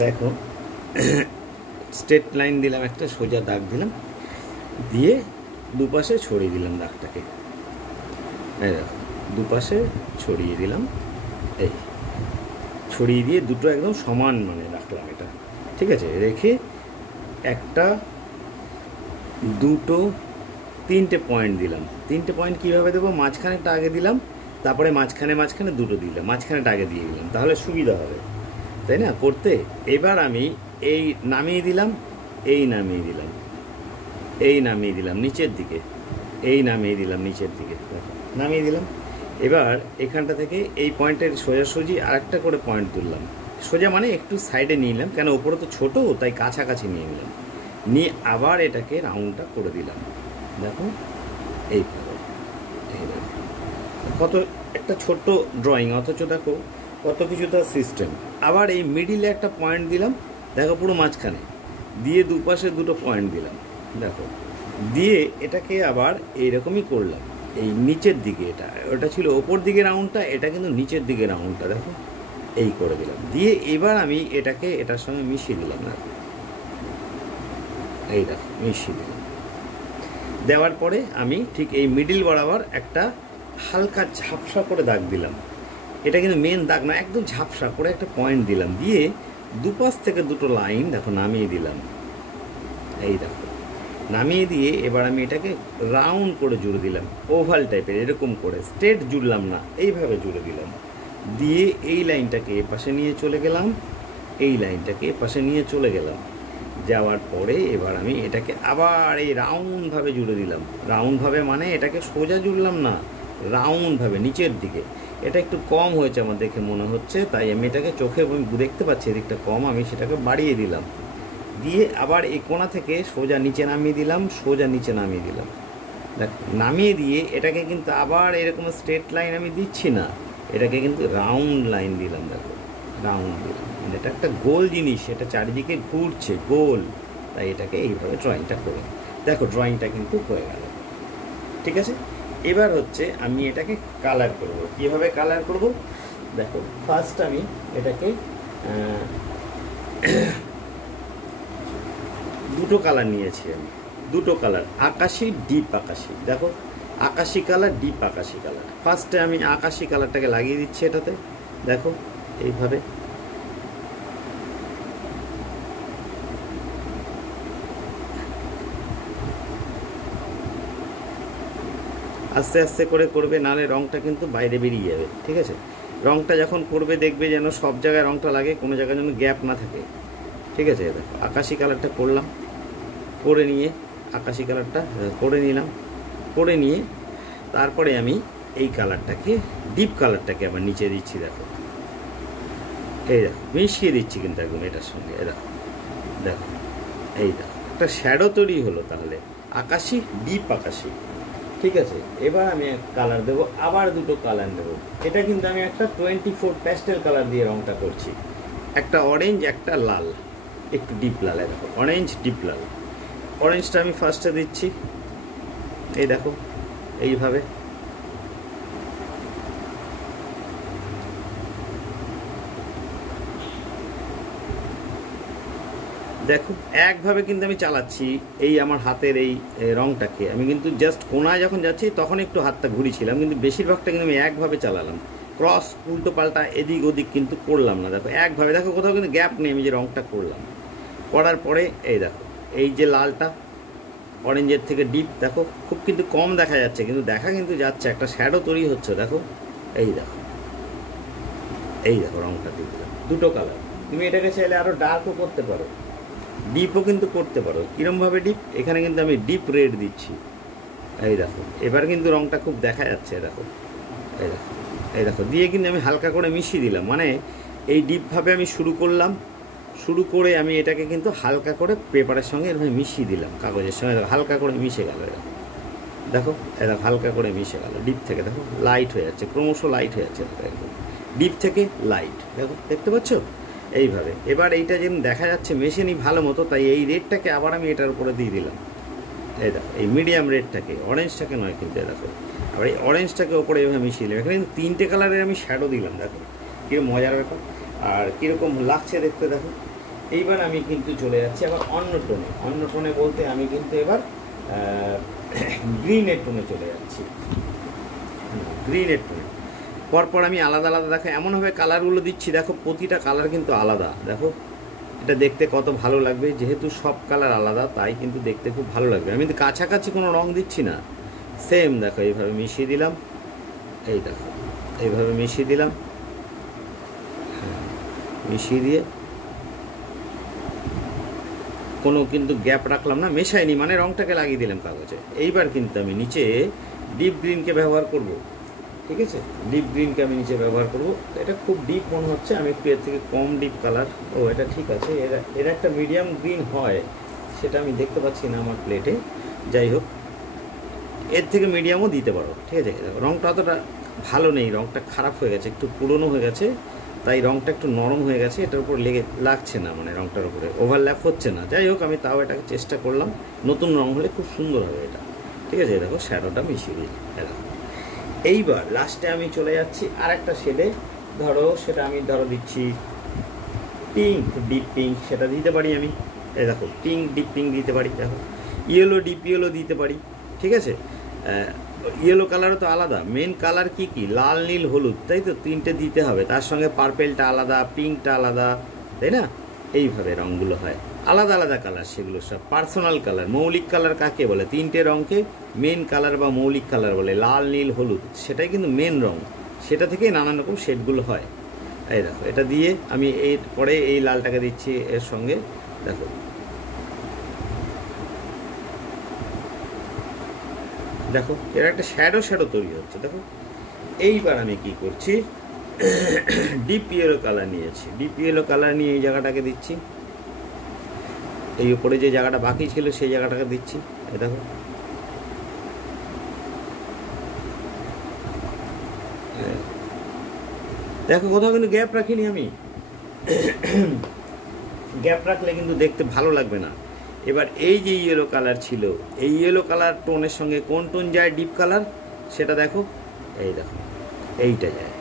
দেখো straight line দিলাম, একটা সোজা দাগ দিলাম, দিয়ে দুপাশে ছড়িয়ে দিলাম দাগটাকে। এই দেখো দুপাশে ছড়িয়ে দিলাম, এই ছড়িয়ে দিয়ে দুটো একদম সমান মানে রাখলাম এটা, ঠিক আছে। রেখে একটা, দুটো, তিনটে পয়েন্ট দিলাম। তিনটে পয়েন্ট কীভাবে দেবো? মাঝখানেটা আগে দিলাম, তারপরে মাঝখানে মাঝখানে দুটো দিলাম, মাঝখানেটা আগে দিয়ে দিলাম, তাহলে সুবিধা হবে, তাই না করতে। এবার আমি এই নামিয়ে দিলাম, এই নামিয়ে দিলাম, এই নামিয়ে দিলাম নিচের দিকে, এই নামিয়ে দিলাম নিচের দিকে, নামিয়ে দিলাম। এবার এখানটা থেকে এই পয়েন্টের সোজাসুজি আরেকটা করে পয়েন্ট তুললাম। সোজা মানে একটু সাইডে নিয়ে নিলাম, কেন ওপরে তো ছোটো, তাই কাছাকাছি নিয়ে নিলাম। নিয়ে আবার এটাকে রাউন্ডটা করে দিলাম। দেখো এইভাবে, এইভাবে কত একটা ছোট্ট ড্রয়িং, অথচ দেখো কত কিছু তার সিস্টেম। আবার এই মিডিলে একটা পয়েন্ট দিলাম, দেখো পুরো মাঝখানে, দিয়ে দুপাশে দুটো পয়েন্ট দিলাম, দেখো দিয়ে এটাকে আবার এইরকমই করলাম। এই নিচের দিকে, ওটা ছিল ওপর দিকে রাউন্ডটা, এটা কিন্তু নিচের দিকে রাউন্ডটা, দেখো এই করে দিলাম। দিয়ে এবার আমি এটাকে এটার সঙ্গে মিশিয়ে দিলাম, না এই দেখো মিশিয়ে দিলাম। দেওয়ার পরে আমি ঠিক এই মিডিল বরাবর একটা হালকা ঝাপসা করে দাগ দিলাম। এটা কিন্তু মেন দাগ না, একদম ঝাপসা করে একটা পয়েন্ট দিলাম। দিয়ে দুপাশ থেকে দুটো লাইন দেখো নামিয়ে দিলাম, এই দেখো নামিয়ে দিয়ে এবার আমি এটাকে রাউন্ড করে জুড়ে দিলাম, ওভাল টাইপের, এরকম করে স্ট্রেট জুড়লাম না, এইভাবে জুড়ে দিলাম। দিয়ে এই লাইনটাকে এ পাশে নিয়ে চলে গেলাম, এই লাইনটাকে এ পাশে নিয়ে চলে গেলাম। যাওয়ার পরে এবার আমি এটাকে আবার এই রাউন্ডভাবে জুড়ে দিলাম। রাউন্ডভাবে মানে এটাকে সোজা জুড়লাম না, রাউন্ডভাবে নিচের দিকে। এটা একটু কম হয়েছে আমার দেখে মনে হচ্ছে, তাই আমি এটাকে চোখে দেখতে পাচ্ছি এদিকটা কম, আমি সেটাকে বাড়িয়ে দিলাম। দিয়ে আবার এই কোণা থেকে সোজা নিচে নামিয়ে দিলাম, সোজা নিচে নামিয়ে দিলাম। দেখ নামিয়ে দিয়ে এটাকে কিন্তু আবার এরকম স্ট্রেট লাইন আমি দিচ্ছি না, এটাকে কিন্তু রাউন্ড লাইন দিলাম। দেখো রাউন্ড দিলাম, মানে এটা একটা গোল জিনিস, এটা চারিদিকে ঘুরছে গোল, তাই এটাকে এইভাবে ড্রয়িংটা করে দেখো, ড্রয়িংটা কিন্তু হয়ে গেল, ঠিক আছে। এবার হচ্ছে আমি এটাকে কালার করব। কীভাবে কালার করব? দেখো ফার্স্ট আমি এটাকে দুটো কালার নিয়েছি আমি, দুটো কালার, আকাশি ডিপ আকাশি। দেখো আকাশি কালার, ডিপ আকাশি কালার। ফার্স্টে আমি আকাশি কালারটাকে লাগিয়ে দিচ্ছি এটাতে, দেখো এইভাবে। আস্তে আস্তে করে করবে, নাহলে রঙটা কিন্তু বাইরে বেরিয়ে যাবে, ঠিক আছে। রঙটা যখন করবে দেখবে যেন সব জায়গায় রঙটা লাগে, কোনো জায়গায় যেন গ্যাপ না থাকে, ঠিক আছে। দেখো আকাশি কালারটা করলাম, করে নিয়ে আকাশি কালারটা করে নিলাম, করে নিয়ে তারপরে আমি এই কালারটাকে, ডিপ কালারটাকে আবার নিচে দিচ্ছি। দেখো এই দেখো মিশিয়ে দিচ্ছি কিন্তু একদম এটার সঙ্গে, দেখো দেখো এই দেখো একটা শ্যাডো তৈরি হলো তাহলে, আকাশি ডিপ আকাশি, ঠিক আছে। এবার আমি এক কালার দেবো, আবার দুটো কালার দেবো। এটা কিন্তু আমি একটা 24 প্যাস্টেল কালার দিয়ে রঙটা করছি, একটা অরেঞ্জ একটা লাল, একটু ডিপ লাল, দেখো অরেঞ্জ ডিপ লাল। অরেঞ্জটা আমি ফার্স্টে দিচ্ছি, এই দেখো এইভাবে। দেখো একভাবে কিন্তু আমি চালাচ্ছি এই আমার হাতের এই রঙটাকে, আমি কিন্তু জাস্ট কোনায় যখন যাচ্ছি তখন একটু হাতটা ঘুরিয়েছিলাম, কিন্তু বেশিরভাগটা কিন্তু আমি একভাবে চালালাম, ক্রস উল্টো পাল্টা এদিক ওদিক কিন্তু করলাম না। দেখো একভাবে, দেখো কোথাও কিন্তু গ্যাপ নেই, আমি যে রঙটা করলাম, করার পরে এই দেখো এই যে লালটা অরেঞ্জের থেকে ডিপ, দেখো খুব কিন্তু কম দেখা যাচ্ছে, কিন্তু দেখা কিন্তু যাচ্ছে, একটা শ্যাডো তৈরি হচ্ছে। দেখো এই দেখো, এই দেখো রঙটা দিয়ে দিলাম, দুটো কালার। তুমি এটাকে চাইলে আরও ডার্কও করতে পারো, ডিপও কিন্তু করতে পারো। কীরমভাবে ডিপ? এখানে কিন্তু আমি ডিপ রেড দিচ্ছি, এই দেখো এবার কিন্তু রঙটা খুব দেখা যাচ্ছে, দেখো এই দেখো, এই দেখো দিয়ে কিন্তু আমি হালকা করে মিশিয়ে দিলাম, মানে এই ডিপভাবে আমি শুরু করলাম, শুরু করে আমি এটাকে কিন্তু হালকা করে পেপারের সঙ্গে এরকম মিশিয়ে দিলাম, কাগজের সঙ্গে হালকা করে মিশে গেল, দেখো এটা হালকা করে মিশে গেল। ডিপ থেকে দেখো লাইট হয়ে যাচ্ছে, ক্রমশ লাইট হয়ে যাচ্ছে, একদম ডিপ থেকে লাইট, দেখো দেখতে পাচ্ছ এইভাবে। এবার এইটা যেন দেখা যাচ্ছে মেশিনই ভালো মতো, তাই এই রেডটাকে আবার আমি এটার উপরে দিয়ে দিলাম, এই দেখো এই মিডিয়াম রেডটাকে, অরেঞ্জটাকে নয় কিন্তু, দেখো আবার এই অরেঞ্জটাকে ওপরে এইভাবে মিশিয়ে দিলাম। এখানে কিন্তু তিনটে কালারের আমি শ্যাডো দিলাম, দেখো কীরকম মজার ব্যাপার, আর কীরকম লাগছে দেখতে। দেখো এইবার আমি কিন্তু চলে যাচ্ছি আবার অন্য টোনে। অন্য টোনে বলতে আমি কিন্তু এবার গ্রিনের টোনে চলে যাচ্ছি। গ্রিনের টোনে পরপর আমি আলাদা আলাদা দেখো এমনভাবে কালারগুলো দিচ্ছি, দেখো প্রতিটা কালার কিন্তু আলাদা। দেখো এটা দেখতে কত ভালো লাগবে, যেহেতু সব কালার আলাদা তাই কিন্তু দেখতে খুব ভালো লাগবে। আমি কিন্তু কাছাকাছি কোনো রং দিচ্ছি না, সেম দেখো এইভাবে মিশিয়ে দিলাম। এই দেখো এইভাবে মিশিয়ে দিলাম, মিশিয়ে দিয়ে কোনো কিন্তু গ্যাপ রাখলাম না, মেশাইনি, মানে রংটাকে লাগিয়ে দিলাম কাগজে। এইবার কিন্তু আমি নিচে ডিপ গ্রিনকে ব্যবহার করব, ঠিক আছে? ডিপ গ্রিনকে আমি নিচে ব্যবহার করব। এটা খুব ডিপ মনে হচ্ছে, আমি একটু এর থেকে কম ডিপ কালার, ও এটা ঠিক আছে, এর একটা মিডিয়াম গ্রিন হয়, সেটা আমি দেখতে পাচ্ছি না আমার প্লেটে। যাই হোক, এর থেকে মিডিয়ামও দিতে পারো, ঠিক আছে? রংটা অতটা ভালো নেই, রংটা খারাপ হয়ে গেছে, একটু পুরনো হয়ে গেছে, তাই রংটা একটু নরম হয়ে গেছে, এটার উপর লাগছে না, মানে রংটার উপরে ওভারল্যাপ হচ্ছে না। যাই হোক, আমি তাও এটাকে চেষ্টা করলাম, নতুন রং হলে খুব সুন্দর হবে এটা, ঠিক আছে? দেখো শ্যাডোটা মিশিয়ে দিই, দেখো। এইবার লাস্টে আমি চলে যাচ্ছি আর একটা শেডে, ধরো সেটা আমি দিচ্ছি পিঙ্ক, ডিপ পিঙ্ক, সেটা দিতে পারি আমি। এই দেখো পিঙ্ক, ডিপ পিঙ্ক দিতে পারি, দেখো ইয়েলো, ডিপ ইয়েলো দিতে পারি, ঠিক আছে? ইয়েলো কালারও তো আলাদা, মেন কালার কি কি, লাল, নীল, হলুদ, তাই তো তিনটে দিতে হবে, তার সঙ্গে পার্পেলটা আলাদা, পিঙ্কটা আলাদা, তাই না? এইভাবে রঙগুলো হয়, আলাদা আলাদা কালার, সেগুলো সব পার্সোনাল কালার। মৌলিক কালার কাকে বলে? তিনটে রঙকে মেন কালার বা মৌলিক কালার বলে, লাল, নীল, হলুদ, সেটাই কিন্তু মেন রঙ, সেটা থেকে নানান রকম শেডগুলো হয়। এই দেখো এটা দিয়ে আমি এর পরে এই লালটাকে দিচ্ছি এর সঙ্গে, দেখো দেখো এর একটা শ্যাডো তৈরি হচ্ছে, দেখো। এইবার আমি কি করছি, ডিপ ইয়েলো কালার নিয়েছি, ডিপ ইয়েলো কালার নিয়ে এই জায়গাটাকে দিচ্ছি, এই উপরে যে জায়গাটা বাকি ছিল সেই জায়গাটাকে দিচ্ছি, এই দেখো। দেখো কোথাও কিন্তু গ্যাপ রাখিনি আমি, গ্যাপ রাখলে কিন্তু দেখতে ভালো লাগবে না। এবার এই যে ইয়েলো কালার ছিল, এই ইয়েলো কালার টোনের সঙ্গে কোন টোন যায়, ডিপ কালার, সেটা দেখো, এই দেখো এইটা যায়,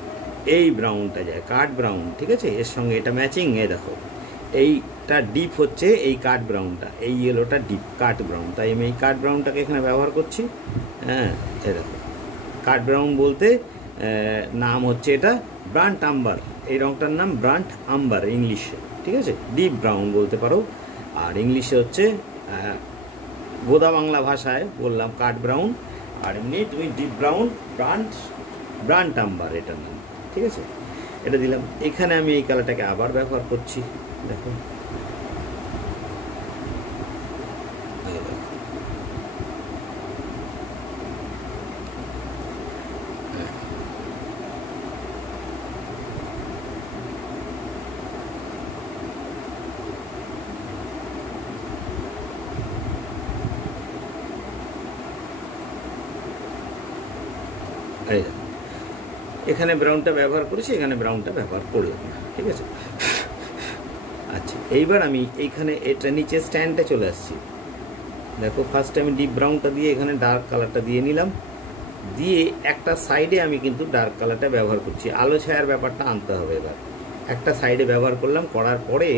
এই ব্রাউনটা যায়, কাঠ ব্রাউন, ঠিক আছে? এর সঙ্গে এটা ম্যাচিং, এই দেখো এইটা ডিপ হচ্ছে এই কাঠ ব্রাউনটা, এই ইয়েলোটা ডিপ কাঠ ব্রাউন, তাই আমি এই কাঠ ব্রাউনটাকে এখানে ব্যবহার করছি। হ্যাঁ, এই দেখো কাঠ ব্রাউন বলতে নাম হচ্ছে এটা ব্রান্ট আম্বার, এই রঙটার নাম ব্রান্ট আম্বার ইংলিশে, ঠিক আছে? ডিপ ব্রাউন বলতে পারো, আর ইংলিশে হচ্ছে গোদা বাংলা ভাষায় বললাম কাঠ ব্রাউন, আর এমনি তুমি ডিপ ব্রাউন, ব্রান্ট আম্বার এটার নাম, ঠিক আছে? এটা দিলাম। এখানে আমি এই কালারটাকে আবার ব্যবহার করছি, দেখো এখানে ব্রাউনটা ব্যবহার করেছি, এখানে ব্রাউনটা ব্যবহার করলাম না, ঠিক আছে? আচ্ছা, এইবার আমি এইখানে এটা নিচে স্ট্যান্ডে চলে আসছি, দেখো ফার্স্টে আমি ডিপ ব্রাউনটা দিয়ে এখানে ডার্ক কালারটা দিয়ে নিলাম, দিয়ে একটা সাইডে আমি কিন্তু ডার্ক কালারটা ব্যবহার করছি, আলো ছায়ার ব্যাপারটা আনতে হবে। এবার একটা সাইডে ব্যবহার করলাম, করার পরে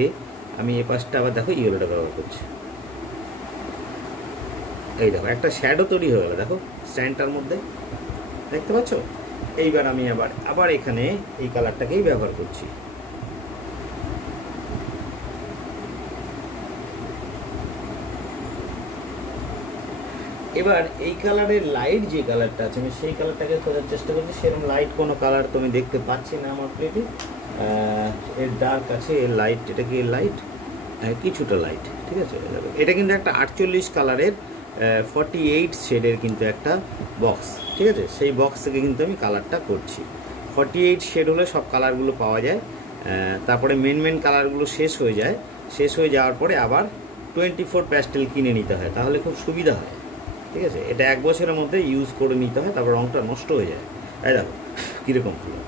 আমি এ পাশটা আবার দেখো ইয়েলোটা ব্যবহার করছি, এই দেখো একটা শ্যাডো তৈরি হয়ে গেল, দেখো স্ট্যান্ডটার মধ্যে, দেখতে পাচ্ছ? এইবার আমি আবার এখানে এই কালারটাকেই ব্যবহার করছি, এবার এই কালারের লাইট যে কালারটা আছে আমি সেই কালারটাকে খোঁজার চেষ্টা করছি, সেরকম লাইট কোনো কালার তো আমি দেখতে পাচ্ছি না আমার প্লেটে। এর ডার্ক আছে, এর লাইট, এটা কি এর লাইট? কিছুটা লাইট, ঠিক আছে? এটা কিন্তু একটা 48 কালারের 48 শেডের কিন্তু একটা বক্স, ঠিক আছে? সেই বক্স থেকে কিন্তু আমি কালারটা করছি। 48 শেড হলে সব কালারগুলো পাওয়া যায়, তারপরে মেন কালারগুলো শেষ হয়ে যায়, শেষ হয়ে যাওয়ার পরে আবার 24 প্যাস্টেল কিনে নিতে হয়, তাহলে খুব সুবিধা হয়, ঠিক আছে? এটা 1 বছরের মধ্যে ইউজ করে নিতে হয়, তারপর রঙটা নষ্ট হয়ে যায়। তাই দেখো কীরকম হলো,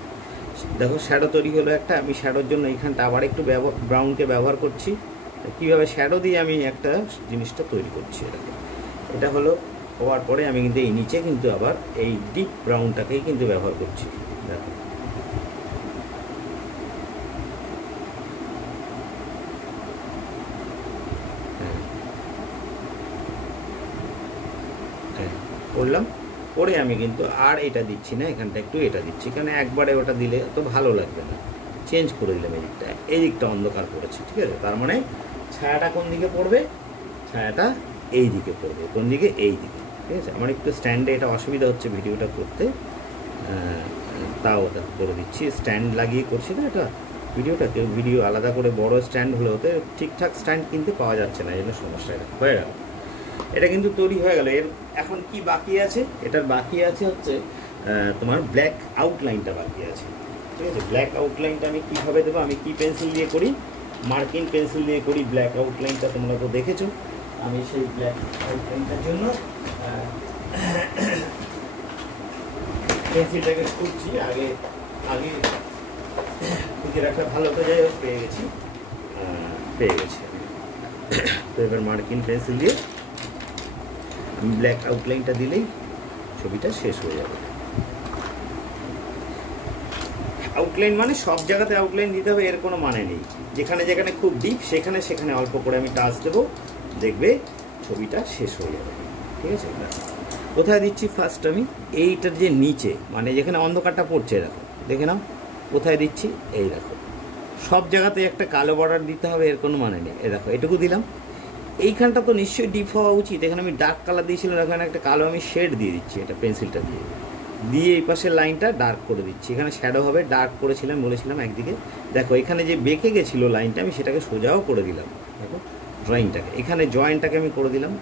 দেখো শ্যাডো তৈরি হলো একটা। আমি শ্যাডোর জন্য এইখানটা আবার একটু ব্রাউনকে ব্যবহার করছি, কীভাবে শ্যাডো দিয়ে আমি একটা জিনিসটা তৈরি করছি। এটা হলো হওয়ার পরে আমি কিন্তু এই নিচে কিন্তু আবার এই ডিপ ব্রাউনটাকেই কিন্তু ব্যবহার করছি, দেখো করলাম, করে আমি কিন্তু আর এটা দিচ্ছি না, এখানটা একটু এটা দিচ্ছি, কারণ একবারে ওটা দিলে তো ভালো লাগবে না, চেঞ্জ করে দিলাম এই দিকটা অন্ধকার পড়েছে, ঠিক আছে। তার মানে ছায়াটা কোন দিকে পড়বে, ছায়াটা এই দিকে পড়বে, কোন দিকে, এই দিকে, ঠিক আছে। আমার একটু স্ট্যান্ডে এটা অসুবিধা হচ্ছে ভিডিওটা করতে, তাও ওটা করে দিচ্ছি, স্ট্যান্ড লাগিয়ে করছি না এটা ভিডিওটা, কেউ ভিডিও আলাদা করে বড় স্ট্যান্ড হলে হতে ঠিকঠাক স্ট্যান্ড কিনতে পাওয়া যাচ্ছে না, এই জন্য সমস্যা। এটা হয়ে গেল, এটা কিন্তু তৈরি হয়ে গেল। এর এখন কি বাকি আছে, এটার বাকি আছে হচ্ছে তোমার ব্ল্যাক আউটলাইনটা বাকি আছে, ঠিক আছে। ব্ল্যাক আউটলাইনটা আমি কীভাবে দেবো, আমি কি পেন্সিল দিয়ে করি, মার্কিং পেন্সিল দিয়ে করি ব্ল্যাক আউটলাইনটা, তোমরা তো দেখেছো। আমি সেই ব্ল্যাক আউটলাইনটার জন্য পেন্সিলটাকে খুঁজছি, আগে খুঁজে রাখা ভালো, তো যাই হোক পেয়ে গেছি তো এবার মার্কিং পেন্সিল দিয়ে ব্ল্যাক আউটলাইনটা দিলেই ছবিটা শেষ হয়ে যাবে। আউটলাইন মানে সব জায়গাতে আউটলাইন দিতে হবে এর কোনো মানে নেই, যেখানে যেখানে খুব ডিপ সেখানে অল্প করে আমি টাচ দেবো, দেখবে ছবিটা শেষ হয়ে যাবে, ঠিক আছে। কোথায় দিচ্ছি ফার্স্ট আমি, এইটার যে নিচে মানে যেখানে অন্ধকারটা পড়ছে দেখো, দেখে নাও কোথায় দিচ্ছি, এই দেখো সব জায়গাতে একটা কালো বর্ডার দিতে হবে এর কোনো মানে নেই, এই দেখো এটুকু দিলাম। এইখানটা তো নিশ্চয়ই ডিপ হওয়া উচিত, এখানে আমি ডার্ক কালার দিয়েছিলাম, এখানে একটা কালো আমি শেড দিয়ে দিচ্ছি, এটা পেন্সিলটা দিয়ে এই পাশের লাইনটা ডার্ক করে দিচ্ছি, এখানে শ্যাডো হবে, ডার্ক করেছিলাম বলেছিলাম একদিকে, দেখো এখানে যে বেঁকে গেছিলো লাইনটা আমি সেটাকে সোজাও করে দিলাম, দেখো ড্রয়িংটাকে, এখানে জয়েন্টটাকে আমি করে দিলাম,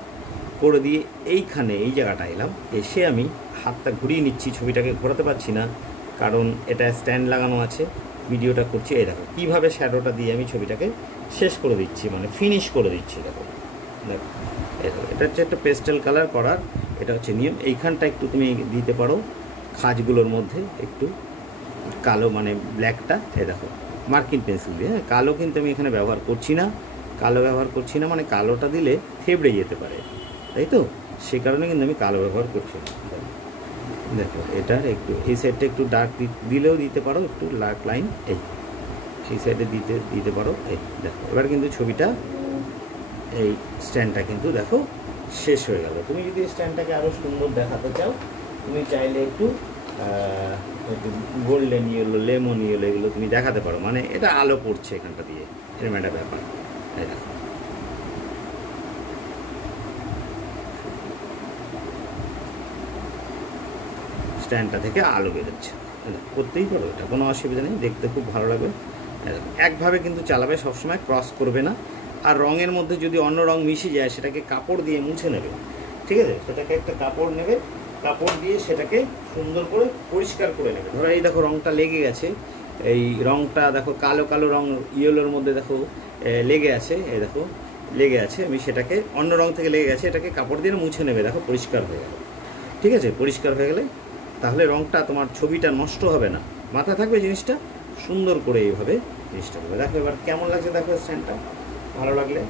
করে দিয়ে এইখানে এই জায়গাটা এলাম, এসে আমি হাতটা ঘুরিয়ে নিচ্ছি, ছবিটাকে ঘোরাতে পারছি না কারণ এটা স্ট্যান্ড লাগানো আছে, ভিডিওটা করছি, এই দেখো কীভাবে শ্যাডোটা দিয়ে আমি ছবিটাকে শেষ করে দিচ্ছি, মানে ফিনিশ করে দিচ্ছি, দেখো দেখো এটা হচ্ছে একটা পেস্টেল কালার করার, এটা হচ্ছে নিয়ম। এইখানটা একটু তুমি দিতে পারো খাঁজগুলোর মধ্যে একটু কালো মানে ব্ল্যাকটা, এ দেখো মার্কিং পেন্সিল দিয়ে, হ্যাঁ কালো কিন্তু আমি এখানে ব্যবহার করছি না, মানে কালোটা দিলে থেবড়ে যেতে পারে, তাই তো, সে কারণে কিন্তু আমি কালো ব্যবহার করছি না। দেখো এটার একটু এই সাইডটা একটু ডার্ক দিলেও দিতে পারো, একটু ডার্ক লাইন এই সাইডে দিতে পারো, এই দেখো এবার কিন্তু ছবিটা এই স্ট্যান্ডটা কিন্তু দেখো শেষ হয়ে গেল। তুমি যদি স্ট্যান্ডটাকে আরও সুন্দর দেখাতে চাও তুমি চাইলে একটু গোল্ডেন ইয়েলো, লেমন ইয়েলো এগুলো তুমি দেখাতে পারো, মানে এটা আলো পড়ছে এখানটা দিয়ে, এরকম একটা ব্যাপার। এই দেখো স্ট্যান্ডটা থেকে আলো বেরোচ্ছে, করতেই পারো, এটা কোনো অসুবিধা নেই, দেখতে খুব ভালো লাগবে। একভাবে কিন্তু চালাবে, সবসময় ক্রস করবে না। আর রঙের মধ্যে যদি অন্য রঙ মিশে যায় সেটাকে কাপড় দিয়ে মুছে নেবে, ঠিক আছে, সেটাকে একটা কাপড় নেবে, কাপড় দিয়ে সেটাকে সুন্দর করে পরিষ্কার করে নেবে। ধরো এই দেখো রঙটা লেগে গেছে, এই রঙটা দেখো কালো কালো রঙ ইয়েলোর মধ্যে দেখো লেগে আছে, এই দেখো লেগে আছে, আমি সেটাকে অন্য রঙ থেকে লেগে গেছে, এটাকে কাপড় দিয়ে মুছে নেবে, দেখো পরিষ্কার হয়ে গেল, ঠিক আছে। পরিষ্কার হয়ে গেলে তাহলে রঙটা তোমার ছবিটা নষ্ট হবে না, মাথা থাকবে জিনিসটা, সুন্দর করে এইভাবে জিনিসটা করবে। দেখো এবার কেমন লাগছে, দেখো স্ট্যান্ডটা ভালো লাগলে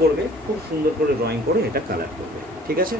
করবে, খুব সুন্দর করে ড্রয়িং করে এটা কালার করবে, ঠিক আছে।